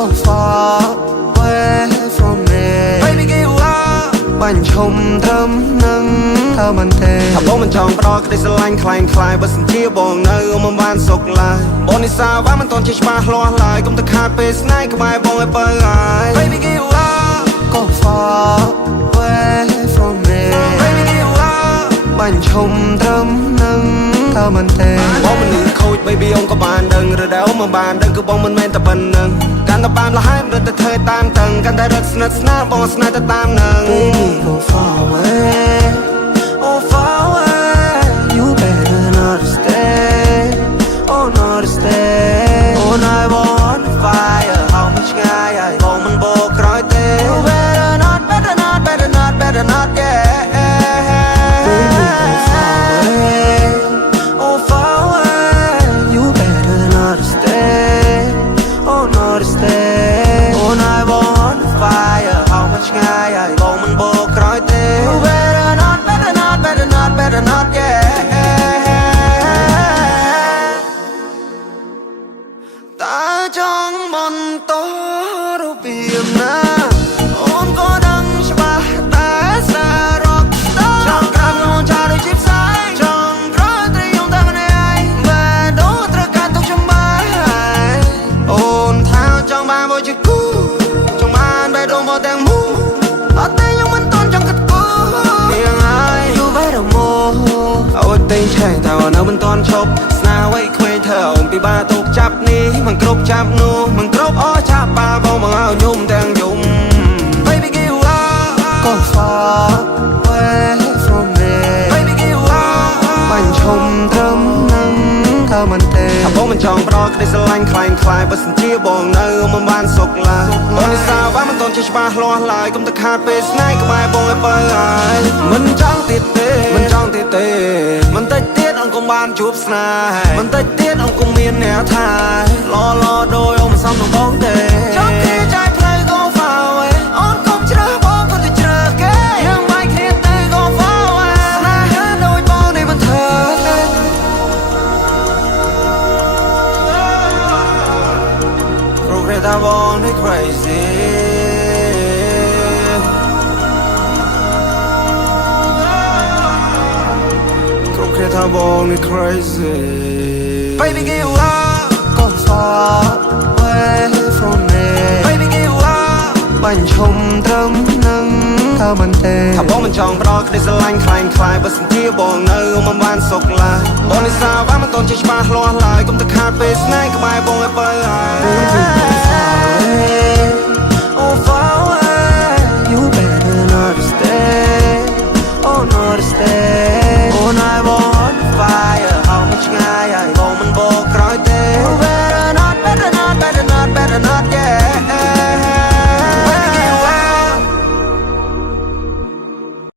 go far away from me Baby give up បាញ់ឈុំត្រឹមនឹងថាមិនទេថាបងមិនចង់ផ្ដោតក្តីស្រឡាញ់คล้ายបើសិនជាបងនៅមិនបានសុខឡើយបងនិសាវ៉ាមិនតន់ជាច្បាស់លាស់ឡើយកុំទៅខាតពេលស្នេហ៍ក្បែរបងឲ្យបើហើយ Baby give up go far away from me Baby give up បាញ់ឈុំត្រឹមនឹងថាមិនទេបងមិននឹងខូច baby អូនក៏បានដឹងឬដែលអូនមិនបានដឹងគឺបងមិនមែនតែប៉ុណ្្នឹងកាន់តែបានលះហើយមិនទៅធ្វើតាមតឹងកាន់តែរត់ស្និទ្ធស្នាលបងស្នេហ៍ទៅតាមនឹង Baby go far away oh far away you better not stay oh not stay oh I want fire ហៅមិនឆ្ងាយហើយបងមិនបោកក្រោយទេ You better not better not better not better not yeah better not yeah តើចង់បន្តរូបភាពណាអូនក៏ដឹងច្បាស់តែសារកចង់ក្រាបខ្លួនចាដូចជាផ្សាយចង់ក្រោយត្រីយំតែម្នាក់ឯងបែរដូរត្រូវការទុកចំបាយអូនថាចង់បានមកជាគូចង់បានបែរដូរមកទាំងមូអត់ទេខ្ញុំមិនតន់ចង់កាត់គូនាងហើយយូរបែរមកអូនតែងឆែកតែនៅមិនតន់ឈប់ស្នាវ័យក្មេងធ្វើអូនពិបាកទុកចាប់នេះមិនគ្រប់ចាប់នោះមិនគ្រប់អស់ចាប់បាល់បងមកឲ្យយំទាំងយំ Baby give up go far away from me Baby give up បាញ់ឈុំត្រឹមនឹងថាមិនទេថាបងមិនចង់ផ្ដោតក្តីស្រឡាញ់คล้ายបើសិនជាបងនៅមិនបានសុខឡើយបងនិសាវ៉ាមិនតន់ជាច្បាស់លាស់ឡើយកុំទៅខាតពេលស្នេហ៍ក្បែរបងឲ្យបើហើយមិនចង់ទៀតទេមិនចង់ទៀតទេមិនតិចទៀតអង្គុំបានជួបស្នេហ៍មិនតិចទៀតអង្គុំមានអ្នកថាឡដោយអូនមិនសមនឹងបងទេចង់គេចែកផ្លូវ go far away អូនកុំជ្រើសបងក៏ទៅជ្រើសគេយើងមិនគ្នាទៅ go far away ស្នេហ៍ដូចបងនេះមិនធ្វើព្រោះគេថាបងនេះ crazyថាបងនេះ crazy Baby give up go far away from me Baby give up បាញ់ឈុំត្រឹមនឹងថាមិនទេថាបងមិនចង់ផ្ដោតក្តីស្រឡាញ់คล้ายបើសិនជាបងនៅមិនបានសុខឡើយបងនិសាវ៉ាមិនតន់ជាច្បាស់លាស់ឡើយកុំទៅខាតពេលស្នេហ៍ក្បែរបងឲ្យបើហើយ